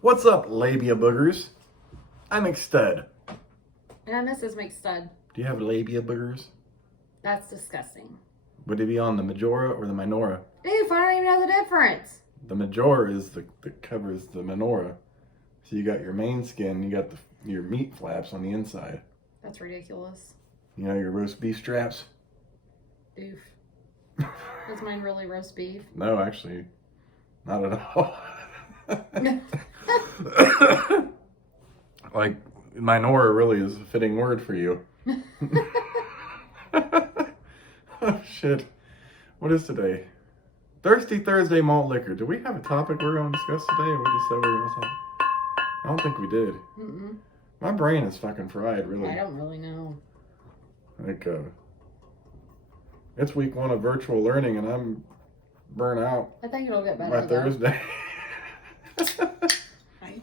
What's up, labia boogers? I'm McStud. And Mrs. McStud. Do you have labia boogers? That's disgusting. Would it be on the majora or the minora? Oof, I don't even know the difference. The majora is the covers the minora. So you got your main skin, you got your meat flaps on the inside. That's ridiculous. You know your roast beef straps? Oof. Is mine really roast beef? No, actually, not at all. Like, minora really is a fitting word for you. Oh, shit. What is today? Thirsty Thursday malt liquor. Do we have a topic we're going to discuss today, or we just said we were going to talk? I don't think we did. Mm-mm. My brain is fucking fried, really. I don't really know. Like, it's week 1 of virtual learning, and I'm burnt out I think it'll get better. by Thursday.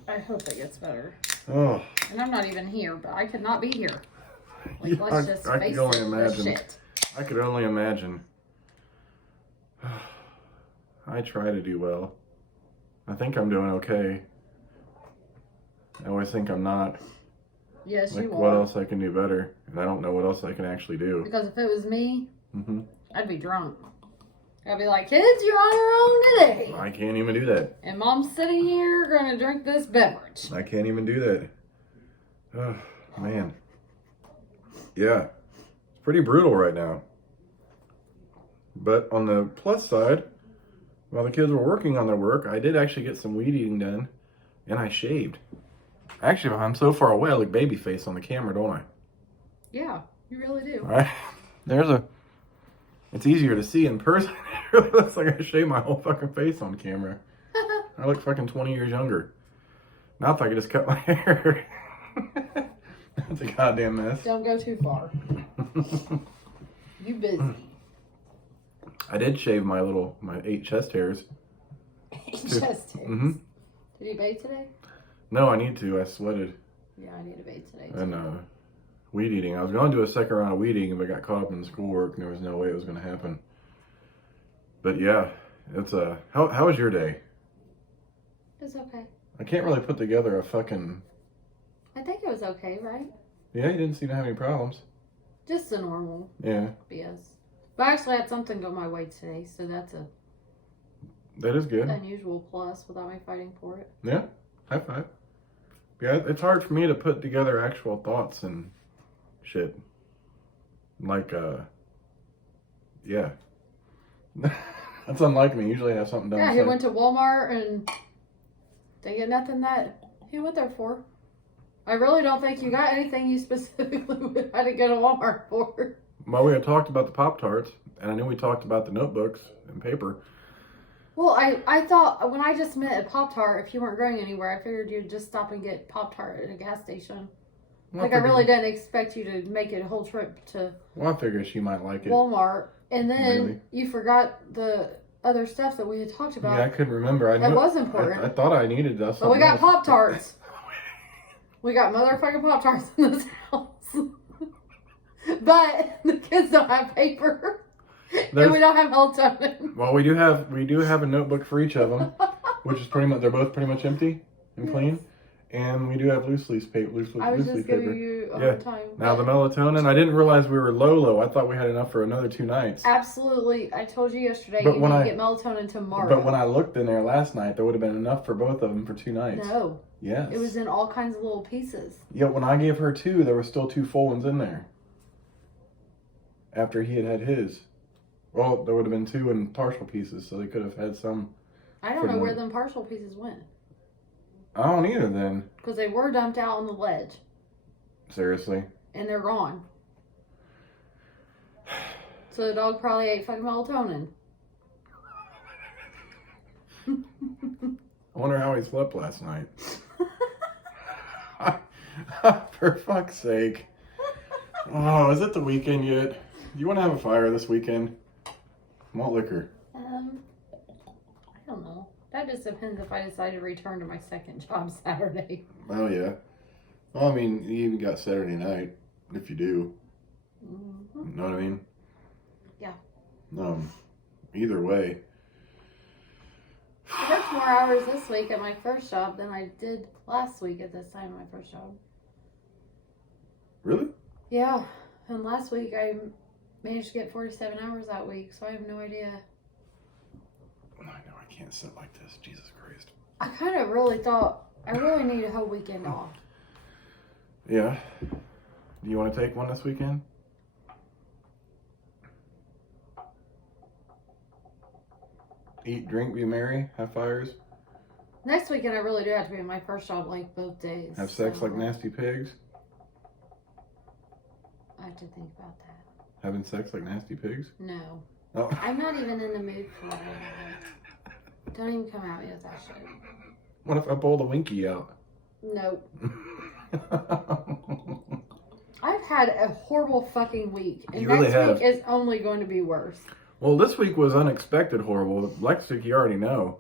I hope it gets better. Oh. And I'm not even here, but I could not be here. Like, Yeah, let's just I face can only it. imagine. Shit. I could only imagine. I try to do well. I think I'm doing okay. I always think I'm not. Yes, Like, you what are. else I can do better? And I don't know what else I can actually do. Because if it was me, Mm-hmm. I'd be drunk. I'd be like, kids, you're on your own today. I can't even do that. And mom's sitting here going to drink this beverage. I can't even do that. Oh, man. Yeah. It's pretty brutal right now. But on the plus side, while the kids were working on their work, I did actually get some weed eating done. And I shaved. Actually, I'm so far away, I look baby face on the camera, don't I? Yeah, you really do. All right. It's easier to see in person. It really looks like I shaved my whole fucking face on camera. I look fucking 20 years younger. Now if I could just cut my hair. That's a goddamn mess. Don't go too far. You busy. I did shave my 8 chest hairs. Chest hairs. Mm-hmm. Did you bathe today? No, I need to. I sweated. Yeah, I need to bathe today too. And weed eating. I was going to do a second round of weed eating, but got caught up in schoolwork and there was no way it was going to happen. But yeah, it's how was your day? It's okay. I can't really put together a fucking... I think it was okay, right? Yeah, you didn't seem to have any problems. Just the normal Yeah. BS. But I actually had something go my way today, so that's a That is good. unusual plus without me fighting for it. Yeah. High five. Yeah, it's hard for me to put together actual thoughts and shit. Like, yeah. That's unlike me. Usually I have something done. Yeah, he went to Walmart and they get nothing that he went there for. I really don't think you got anything you specifically had to go to Walmart for. Well, we had talked about the Pop-Tarts, and I knew we talked about the notebooks and paper. Well, I thought when I just met a Pop-Tart, if you weren't going anywhere, I figured you'd just stop and get Pop-Tart at a gas station. Well, I really didn't expect you to make it a whole trip to Well, I figured she might like it. Walmart. And then Really? you forgot the other stuff that we had talked about. Yeah, I couldn't remember. That was important. I thought I needed that. But we got Pop-Tarts. We got motherfucking Pop-Tarts in this house. But the kids don't have paper. And we don't have melatonin. Well, we do have a notebook for each of them, which is they're both pretty much empty and clean. And we do have loose leaf paper. I was just giving you a hard time. Now the melatonin, I didn't realize we were low. I thought we had enough for another 2 nights. Absolutely. I told you yesterday But you when need to get melatonin tomorrow. But when I looked in there last night, there would have been enough for both of them for 2 nights. No. Yes. It was in all kinds of little pieces. Yet when I gave her 2, there were still 2 full ones in there. After he had his. Well, there would have been 2 in partial pieces, so they could have had some. I don't know where them partial pieces went. I don't either then. Because they were dumped out on the ledge. Seriously. And they're gone. So the dog probably ate fucking melatonin. I wonder how he slept last night. For fuck's sake. Oh, is it the weekend yet? Do you want to have a fire this weekend? Malt liquor. I don't know. That just depends if I decide to return to my second job Saturday. Oh, yeah. Well, I mean, you even got Saturday night, if you do. Mm-hmm. You know what I mean? Yeah. Either way. I worked more hours this week at my first job than I did last week at this time at my first job. Really? Yeah, and last week I managed to get 47 hours that week, so I have no idea. I know I can't sit like this. Jesus Christ. I kind of really thought I really need a whole weekend off. Yeah. Do you want to take one this weekend? Eat, drink, be merry, have fires. Next weekend I really do have to be at my first job like both days. Have sex like nasty pigs. I have to think about that. Having sex like nasty pigs? No. Oh. I'm not even in the mood for that. Don't even come at me with that shit. What if I pull the winky out? Nope. I've had a horrible fucking week. And You really next have. week is only going to be worse. Well, this week was unexpected horrible. Next week you already know.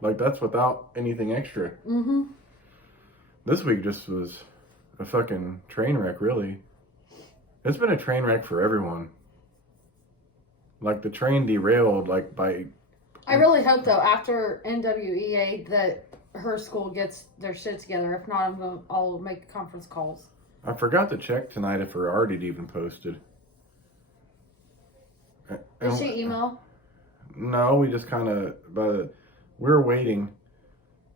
Like, that's without anything extra. Mm-hmm. This week just was a fucking train wreck, really. It's been a train wreck for everyone. Like, the train derailed, like, by... I really hope, though, after NWEA that her school gets their shit together. If not, I'll make conference calls. I forgot to check tonight if her art had even posted. Did she email? No, we just kind of... But we're waiting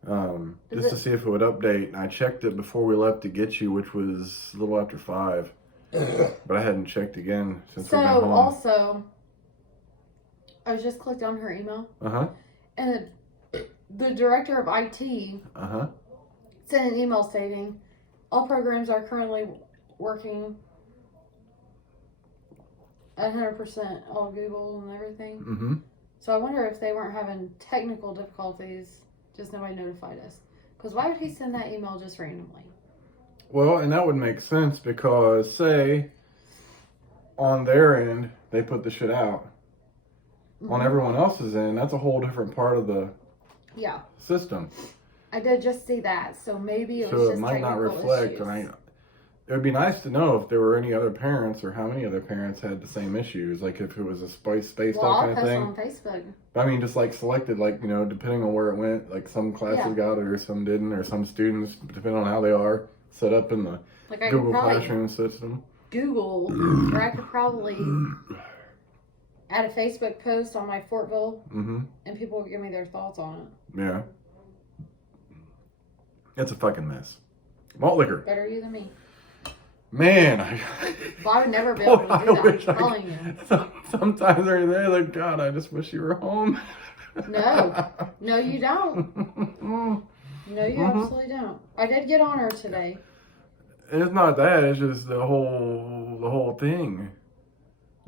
just to see if it would update. I checked it before we left to get you, which was a little after 5. But I hadn't checked again since we've been home. So, also, I just clicked on her email. Uh-huh. And the director of IT Uh-huh. sent an email stating, all programs are currently working at 100%, all Google and everything. Mm-hmm. So I wonder if they weren't having technical difficulties, just nobody notified us. Because why would he send that email just randomly? Well, and that would make sense because, say, on their end, they put the shit out. Mm-hmm. On everyone else's end, that's a whole different part of the system. I did just see that, so maybe it was so just it might not reflect. Issues. And it would be nice to know if there were any other parents or how many other parents had the same issues. Like if it was a spaced out kind of thing. I'll post on Facebook. I mean, just like selected, like, you know, depending on where it went. Like some classes got it or some didn't, or some students, depending on how they are set up in the Google Classroom system. Google, or I could probably add a Facebook post on my Fortville, and people would give me their thoughts on it. Yeah. It's a fucking mess. Malt liquor. Better you than me. Man, well, I would never be able to do that. I'm telling you. Sometimes they're there like, God, I just wish you were home. No, you don't. No, you absolutely don't. I did get on her today. It's not that. It's just the whole thing.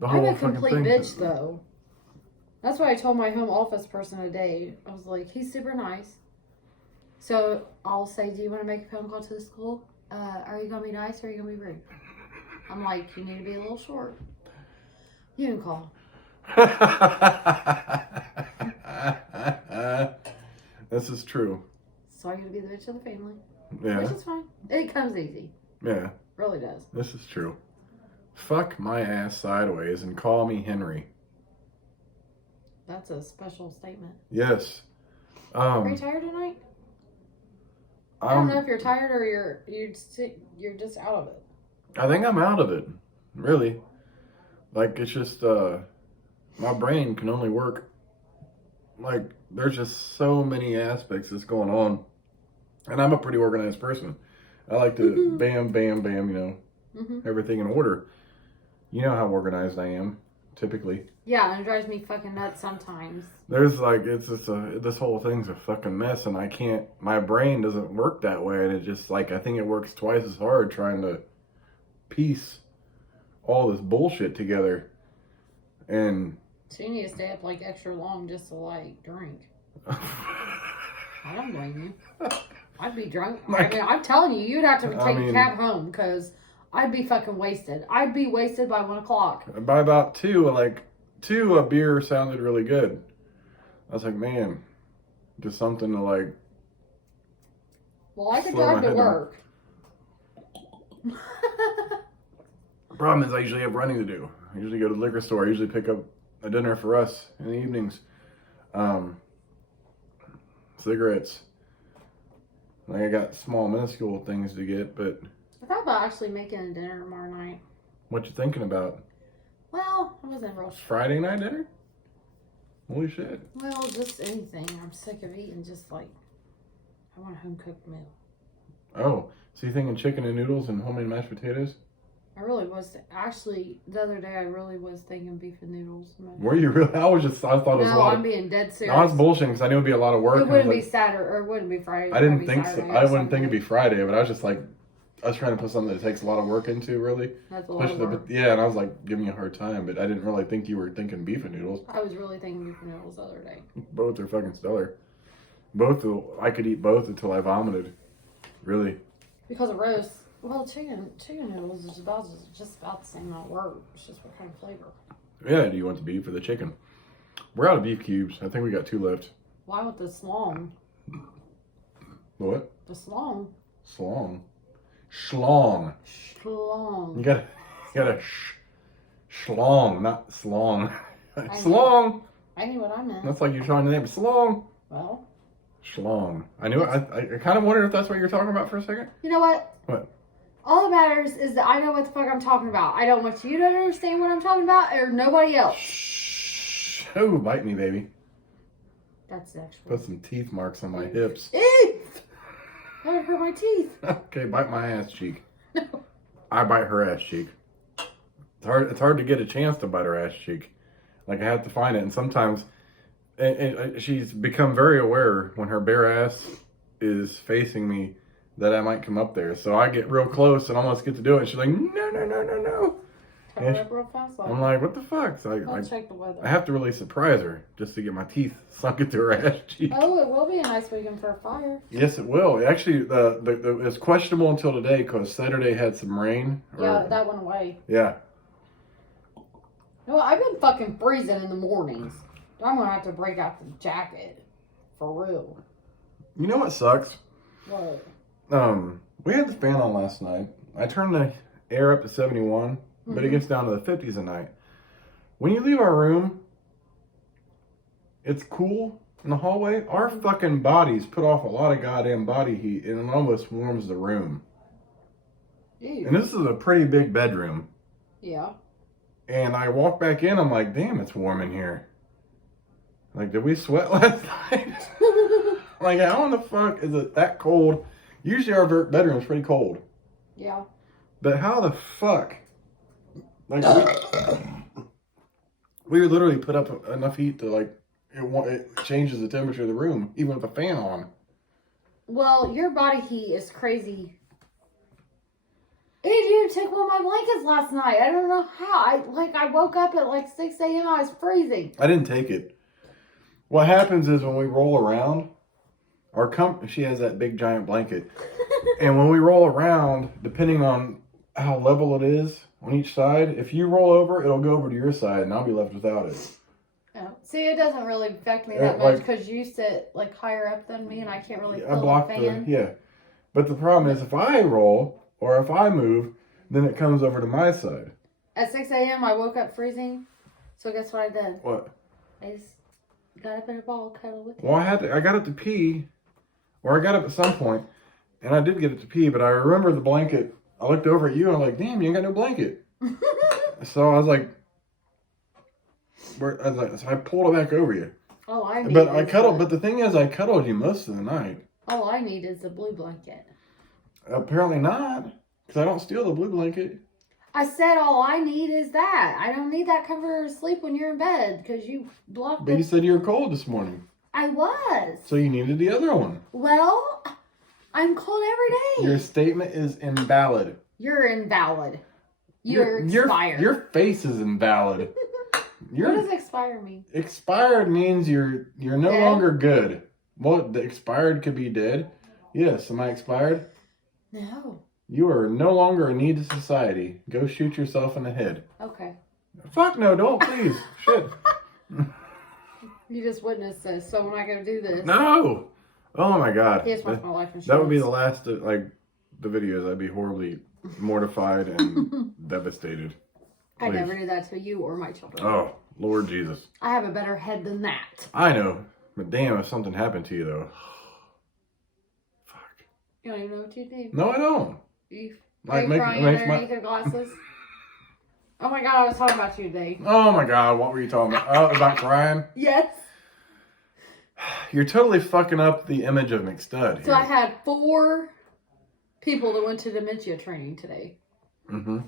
I'm a complete bitch, though. That's what I told my home office person today. I was like, he's super nice. So I'll say, do you want to make a phone call to the school? Are you going to be nice or are you going to be rude? I'm like, you need to be a little short. You can call. This is true. So I'm going to be the bitch of the family. Yeah. Which is fine. It comes easy. Yeah. Really does. This is true. Fuck my ass sideways and call me Henry. That's a special statement. Yes. Are you tired tonight? I don't know if you're tired or you're just out of it. I think I'm out of it. Really. Like, it's just, my brain can only work. Like, there's just so many aspects that's going on. And I'm a pretty organized person. I like to bam, bam, bam, you know, everything in order. You know how organized I am, typically. Yeah, and it drives me fucking nuts sometimes. There's like, it's just this whole thing's a fucking mess, and I can't, my brain doesn't work that way, and it just like, I think it works twice as hard trying to piece all this bullshit together. And so you need to stay up like extra long just to like drink. I don't blame you. I'd be drunk. I mean, I'm telling you, you'd have to take a cab home because I'd be fucking wasted. I'd be wasted by 1 o'clock. By about 2, a beer sounded really good. I was like, man, just something to like. Well, I could drive to work. Problem is, I usually have running to do. I usually go to the liquor store. I usually pick up a dinner for us in the evenings. cigarettes. Like I got small, minuscule things to get, but I thought about actually making a dinner tomorrow night. what you thinking about? Well, I wasn't real sure. Friday night dinner? Holy shit. Well, just anything. I'm sick of eating just like, I want a home cooked meal. Oh, so you thinking chicken and noodles and homemade mashed potatoes? I really was. Actually, the other day I really was thinking beef and noodles. Were you really? I thought it was a No, lot. I'm being dead serious. I was bullshitting because I knew it'd be a lot of work. It wouldn't be Saturday, or it wouldn't be Friday. I didn't think so. Saturday I wouldn't think it'd be Friday, but I was just like, I was trying to put something that takes a lot of work into, really. That's a lot of work. Yeah, and I was like giving you a hard time, but I didn't really think you were thinking beef and noodles. I was really thinking beef and noodles the other day. Both are fucking stellar. I could eat both until I vomited. Really. Because of roast. Well, chicken noodles is just about the same amount of work. It's just what kind of flavor. Yeah, do you want the beef or the chicken? We're out of beef cubes. I think we got 2 left. Why with the slong? What? The slong. Slong. Schlong. Schlong. You gotta schlong, not slong. I Slong. I knew what I meant. That's like you're trying to name it. Slong. Well. Schlong. I knew it. I kind of wondered if that's what you're talking about for a second. You know what? What? All that matters is that I know what the fuck I'm talking about. I don't want you to understand what I'm talking about, or nobody else. Shh. Oh, bite me, baby. That's actually. Put some teeth marks on my hips. That would hurt my teeth. Okay, bite my ass cheek. No. I bite her ass cheek. It's hard to get a chance to bite her ass cheek. Like I have to find it, and sometimes and she's become very aware when her bare ass is facing me that I might come up there. So I get real close and almost get to do it. And she's like, no. Turn it up real fast. I'm like, what the fuck? So I'll check the weather. I have to really surprise her just to get my teeth sunk into her ass cheek. Oh, it will be a nice weekend for a fire. Yes, it will. Actually, it's questionable until today because Saturday had some rain. Yeah, that went away. Yeah. No, I've been fucking freezing in the mornings. I'm gonna have to break out the jacket. For real. You know what sucks? What? We had the fan on last night. I turned the air up to 71, but it gets down to the 50s at night. When you leave our room, it's cool in the hallway. Our fucking bodies put off a lot of goddamn body heat, and it almost warms the room. Ew. And this is a pretty big bedroom. Yeah. And I walk back in, I'm like, damn, it's warm in here. Like, did we sweat last night? Like, how in the fuck is it that cold? Usually our bedroom's pretty cold. Yeah. But how the fuck? Like, we literally put up enough heat to, like, it changes the temperature of the room, even with the fan on. Well, your body heat is crazy. You took one of my blankets last night. I don't know how. I woke up at like 6 a.m. I was freezing. I didn't take it. What happens is when we roll around, she has that big giant blanket. And when we roll around, depending on how level it is on each side, if you roll over, it'll go over to your side and I'll be left without it. Oh. See, it doesn't really affect me that much because you sit like higher up than me and I can't really feel the fan. Yeah. But the problem is if I roll or if I move, then it comes over to my side. At 6 a.m. I woke up freezing. So guess what I did? What? I just got up in a ball, cuddle with you. Well, I got up to pee, or I got up at some point, and I did get up to pee, but I remember the blanket. I looked over at you, and I'm like, damn, you ain't got no blanket. So I was like, so I pulled it back over you. All I need But the thing is, I cuddled you most of the night. All I need is the blue blanket. Apparently not, because I don't steal the blue blanket. I said all I need is that. I don't need that comforter to sleep when you're in bed because you blocked But you said you were cold this morning. I was. So you needed the other one. Well, I'm cold every day. Your statement is invalid. You're invalid. You're expired. Your face is invalid. What does expire mean? Expired means you're no longer good. Well, the expired could be dead. Yes, am I expired? No. You are no longer a need to society. Go shoot yourself in the head. Okay. Fuck no, don't, please. Shit. You just witnessed this, so when I go do this. No! Oh my god. He has my life insurance. That would be the last, the videos. I'd be horribly mortified and devastated. I never do that to you or my children. Oh, Lord Jesus. I have a better head than that. I know. But damn, if something happened to you, though. Fuck. You don't even know what you do. No, I don't. You Like, crying underneath your glasses. Oh my God, I was talking about you today. Oh my God, what were you talking about? Oh, about crying? Yes. You're totally fucking up the image of McStud here. So I had 4 people that went to dementia training today. Mm-hmm.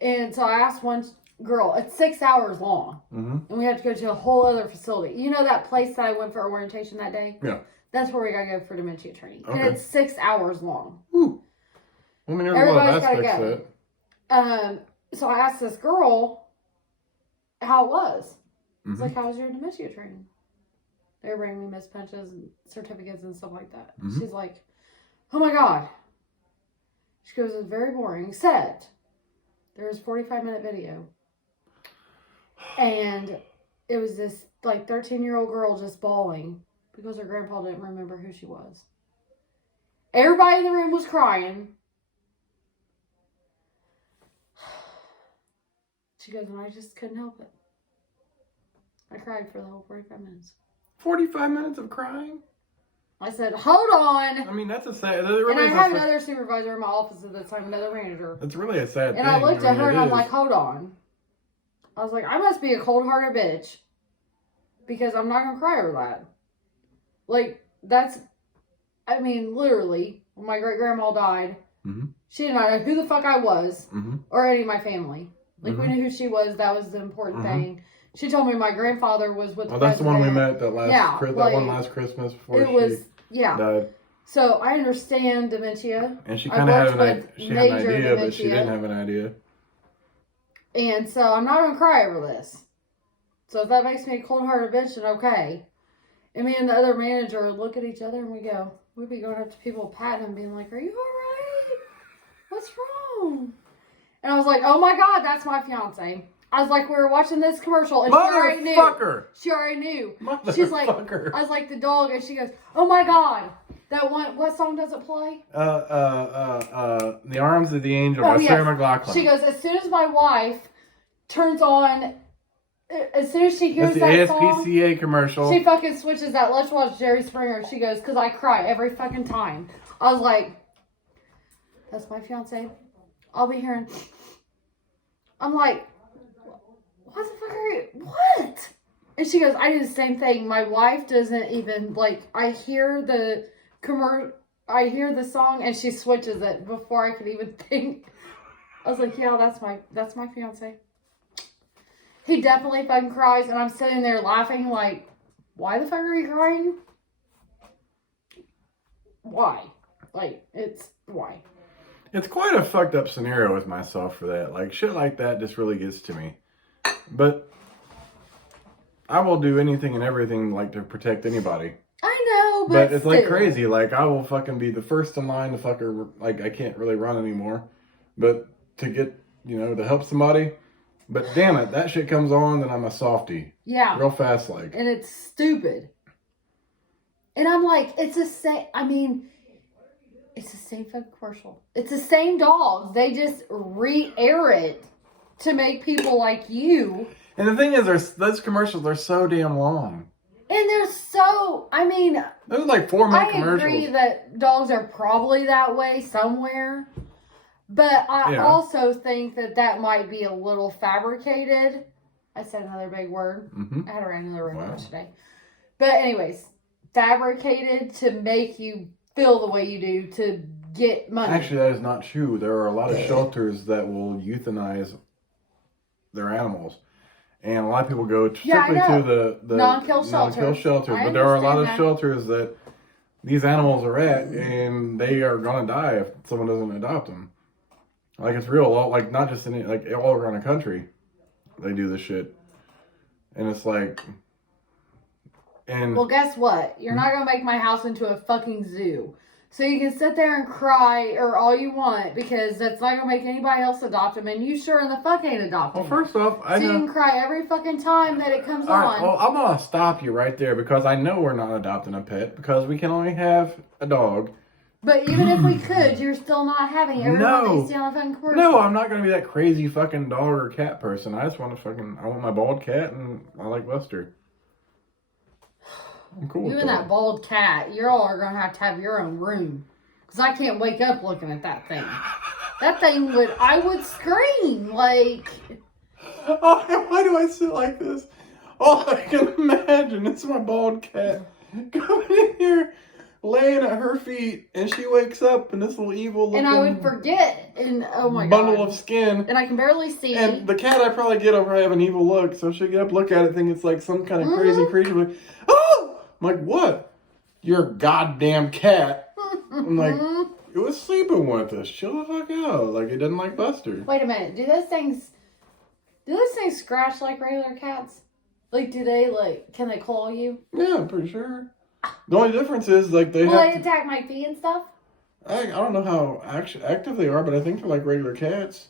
And so I asked one girl, it's 6 hours long. Mm-hmm. And we have to go to a whole other facility. You know that place that I went for orientation that day? Yeah. That's where we got to go for dementia training. Okay. And it's 6 hours long. Whew. I mean, there's a lot of aspects to it. So I asked this girl how it was. Mm-hmm. It's like, how was your dementia training? They were bringing me missed punches and certificates and stuff like that. Mm-hmm. She's like, oh my God. She goes, it's very boring. Except there was a 45-minute video. And it was this like 13-year-old girl just bawling because her grandpa didn't remember who she was. Everybody in the room was crying. She goes, and I just couldn't help it. I cried for the whole 45 minutes. 45 minutes of crying? I said, hold on. I mean, that's a sad... And I had another supervisor in my office at the time, another manager. That's really a sad thing. And I looked at her and I'm like, hold on. I was like, I must be a cold-hearted bitch. Because I'm not going to cry over that. Like, that's... I mean, literally, when my great-grandma died, she did not know who the fuck I was. Or any of my family. Like, we knew who she was. That was the important thing. She told me my grandfather was with the that's the one we met that one last Christmas before she died. So I understand dementia. And she kind of had an idea, but she didn't have an idea. And so I'm not going to cry over this. So if that makes me a cold-hearted bitch, then okay. And me and the other manager look at each other and we'd be going up to people patting them being like, are you alright? What's wrong? And I was like, oh my God, that's my fiance. I was like, we were watching this commercial and she already knew. She already knew. She's like, I was like the dog and she goes, oh my God. That one, what song does it play? The Arms of the Angel by Sarah McLachlan. She goes, as soon as my wife turns on, as soon as she hears that ASPCA song, commercial. she fucking switches that. Let's watch Jerry Springer. She goes, because I cry every fucking time. I was like, that's my fiance. I'll be hearing. I'm like, what the fuck are you? What? And she goes, I do the same thing. My wife doesn't even like. I hear the song, and she switches it before I could even think. I was like, yeah, that's my fiance. He definitely fucking cries, and I'm sitting there laughing like, why the fuck are you crying? Why? Like, why? It's quite a fucked up scenario with myself for that. Like, shit like that just really gets to me. But I will do anything and everything, like, to protect anybody. I know, but it's still. Like crazy. Like, I will fucking be the first in line to fucking, like, I can't really run anymore. But to get, to help somebody. But damn it, that shit comes on, then I'm a softie. Yeah. Real fast, like. And it's stupid. And I'm like, it's the same, it's the same fucking commercial. It's the same dogs. They just re-air it to make people like you. And the thing is, those commercials are so damn long. And they're so, those are like 4-minute commercials. I agree that dogs are probably that way somewhere. But I also think that might be a little fabricated. I said another big word. I had to write another word today. But anyways, fabricated to make you feel the way you do to get money. Actually, that is not true. There are a lot of shelters that will euthanize their animals. And a lot of people go strictly to the non-kill shelters. But there are a lot of shelters that these animals are at, and they are going to die if someone doesn't adopt them. Like, it's real. Like, not just all around the country, they do this shit. And it's like... Well, guess what? You're not going to make my house into a fucking zoo. So you can sit there and cry or all you want because that's not going to make anybody else adopt them. And you sure in the fuck ain't adopting them. Well, first off, I know... So you can cry every fucking time that it comes on. Right, well, I'm going to stop you right there because I know we're not adopting a pet because we can only have a dog. But even if we could, you're still not having everyone that you see on a fucking commercial. No, I'm not going to be that crazy fucking dog or cat person. I just want I want my bald cat and I like Lester. I'm cool You with and that bald cat, you all are going to have your own room. Because I can't wake up looking at that thing. That thing I would scream, like... Oh, why do I sit like this? All I can imagine is my bald cat coming in here, laying at her feet, and she wakes up in this little evil looking... And I would forget, and oh my bundle God. of skin. And I can barely see. And the cat I probably get over, I have an evil look, so she'll get up, look at it, think it's like some kind of crazy creature. Like, oh! I'm like, what? You're a goddamn cat. I'm like, it was sleeping with us. Chill the fuck out. Like, it doesn't like Buster. Wait a minute. Do those things scratch like regular cats? Like, can they claw you? Yeah, I'm pretty sure. The only difference is, like, Will they attack my feet and stuff? I don't know how active they are, but I think they're like regular cats.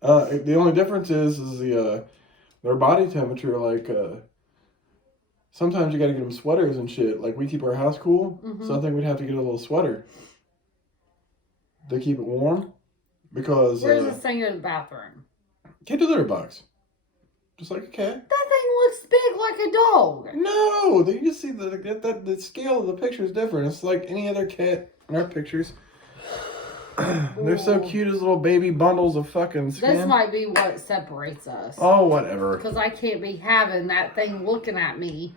The only difference is their body temperature. Like, sometimes you got to get them sweaters and shit. Like, we keep our house cool, so I think we'd have to get a little sweater to keep it warm. Because where's this thing in the bathroom? Get the litter box, just like a cat. That thing looks big like a dog. No, you see the scale of the picture is different. It's like any other cat in our pictures. They're so cute as little baby bundles of fucking skin. This might be what separates us. Oh, whatever. Because I can't be having that thing looking at me.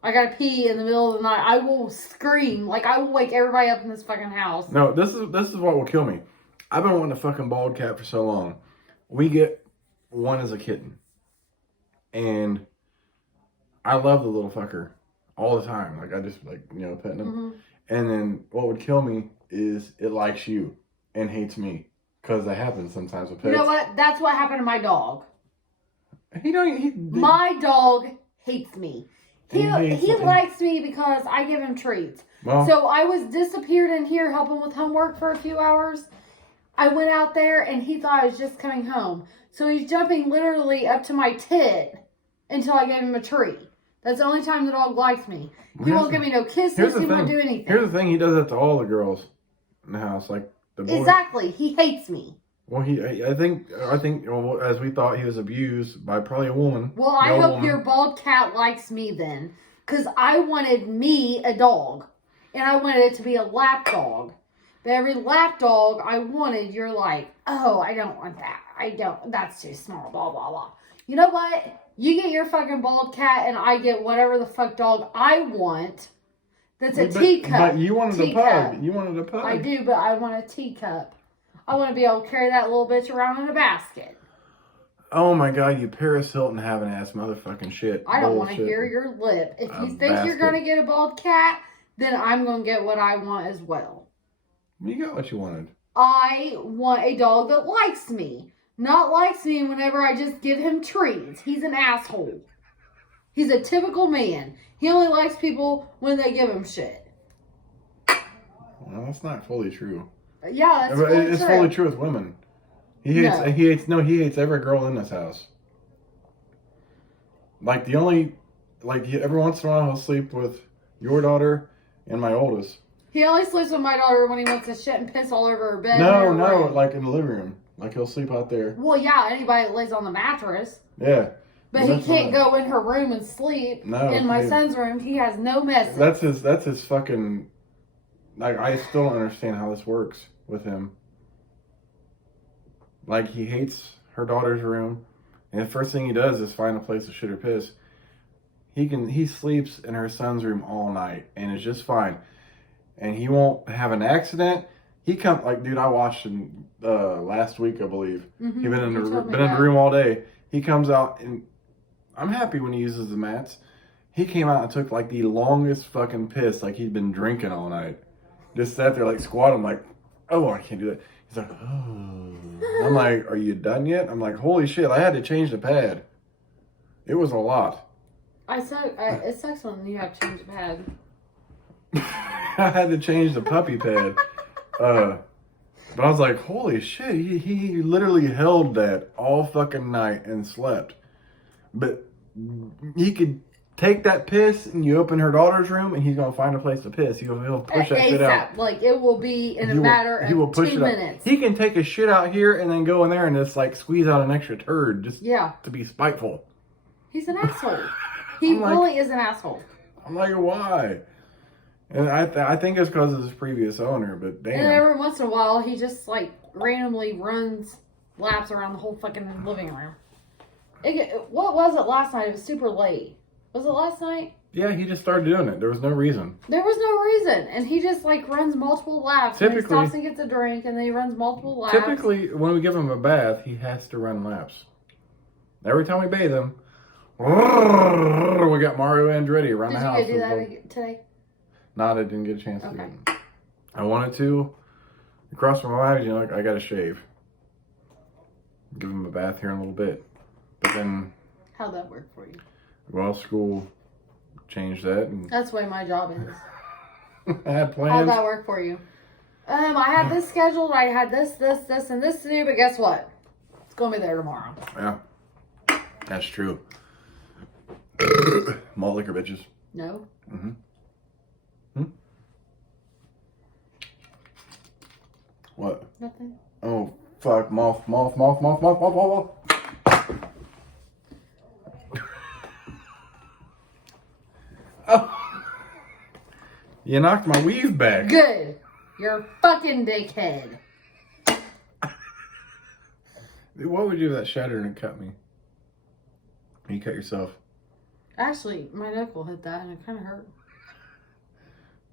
I gotta pee in the middle of the night. I will scream. Like, I will wake everybody up in this fucking house. No, this is what will kill me. I've been wanting a fucking bald cat for so long. We get one as a kitten. And I love the little fucker all the time. Like, I just, like, petting him. And then what would kill me is it likes you and hates me. Because that happens sometimes with pets. You know what? That's what happened to my dog. My dog hates me. He likes me because I give him treats. Well, so I was disappeared in here helping with homework for a few hours. I went out there and he thought I was just coming home. So he's jumping literally up to my tit until I gave him a treat. That's the only time the dog likes me. He won't give me no kisses. He won't do anything. Here's the thing. He does that to all the girls in the house. Like the boys. Exactly. He hates me. Well, I think as we thought, he was abused by probably a woman. Well, I hope your bald cat likes me then. Because I wanted me a dog. And I wanted it to be a lap dog. But every lap dog I wanted, you're like, oh, I don't want that. That's too small, blah, blah, blah. You know what? You get your fucking bald cat and I get whatever the fuck dog I want. That's a teacup. But you wanted a pug. You wanted a pug. I do, but I want a teacup. I want to be able to carry that little bitch around in a basket. Oh my God, you Paris Hilton having ass motherfucking shit. I don't want to hear your lip. If you think you're going to get a bald cat, then I'm going to get what I want as well. You got what you wanted. I want a dog that likes me. Not likes me whenever I just give him treats. He's an asshole. He's a typical man. He only likes people when they give him shit. Well, that's not fully true. Yeah, that's fully It's fully true with women. He hates every girl in this house. Like every once in a while he'll sleep with your daughter and my oldest. He only sleeps with my daughter when he wants to shit and piss all over her bed. No, like in the living room. Like he'll sleep out there. Well, yeah, anybody that lays on the mattress. Yeah. But he can't go in her room and sleep. No. In my son's room, he has no messes. That's his fucking... Like, I still don't understand how this works with him. Like, he hates her daughter's room. And the first thing he does is find a place to shit or piss. He sleeps in her son's room all night. And it's just fine. And he won't have an accident. Dude, I watched him last week, I believe. Mm-hmm. He's been in the room all day. He comes out, and I'm happy when he uses the mats. He came out and took, like, the longest fucking piss, like he'd been drinking all night. Just sat there, like, squatting, like, oh, I can't do that. He's like, oh. I'm like, are you done yet? I'm like, holy shit, I had to change the pad. It was a lot. It sucks when you have to change the pad. I had to change the puppy pad. But I was like, holy shit, he literally held that all fucking night and slept. But he could take that piss and you open her daughter's room and he's going to find a place to piss. He'll push that shit out. Like, it will be in a matter of 2 minutes. He can take a shit out here and then go in there and just, like, squeeze out an extra turd just to be spiteful. He's an asshole. He really is an asshole. I'm like, why? And I think it's because of his previous owner, but damn. And every once in a while, he just like randomly runs laps around the whole fucking living room. What was it last night? It was super late. Was it last night? Yeah, he just started doing it. There was no reason. There was no reason. And he just like runs multiple laps. Typically, and he stops and gets a drink and then he runs multiple laps. Typically, when we give him a bath, he has to run laps. Every time we bathe him, we got Mario Andretti around the house. Did you do that today? No, I didn't get a chance to do it. I wanted to. Across from my eyes, you know, I got to shave. Give him a bath here in a little bit. But then... How'd that work for you? Well, school changed that. And that's the way my job is. I had plans. How'd that work for you? I had this scheduled. I had this, and this to do. But guess what? It's going to be there tomorrow. Yeah. That's true. Malt liquor, bitches. No. Mm-hmm. What? Nothing. Oh, fuck. Moth. Oh. You knocked my weave back. Good. You're a fucking dickhead. What would you do if that shattered and cut me? You cut yourself. Actually, my knuckle hit that and it kind of hurt.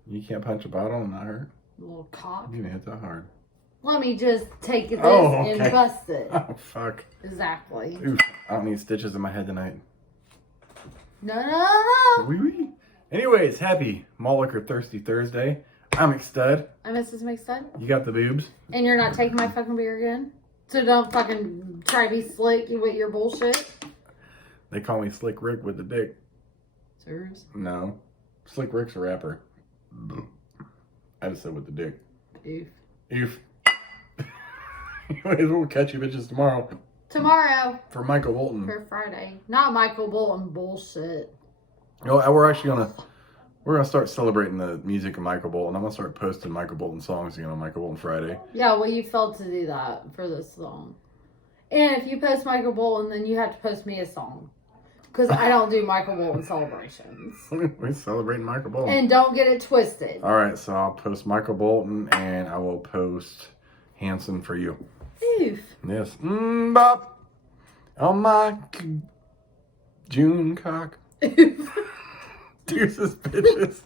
You can't punch a bottle and not hurt? A little cock. You didn't hit that hard. Let me just take this and bust it. Oh, fuck. Exactly. Oof. I don't need stitches in my head tonight. No. Wee. Anyways, happy Malt Liquor Thirsty Thursday. I'm McStud. I'm Mrs. McStud. You got the boobs. And you're not taking my fucking beer again? So don't fucking try to be slick with your bullshit. They call me Slick Rick with the dick. Serious? No. Slick Rick's a rapper. I just said with the dick. Oof. Anyways, we'll catch you bitches tomorrow. Tomorrow. For Michael Bolton. For Friday. Not Michael Bolton bullshit. No, we're gonna start celebrating the music of Michael Bolton. I'm gonna start posting Michael Bolton songs again on Michael Bolton Friday. Yeah, well, you failed to do that for this song. And if you post Michael Bolton, then you have to post me a song. Because I don't do Michael Bolton celebrations. We're celebrating Michael Bolton. And don't get it twisted. Alright, so I'll post Michael Bolton and I will post Hanson for you. Oof. Yes. Bop. On my June cock. Deuces, bitches.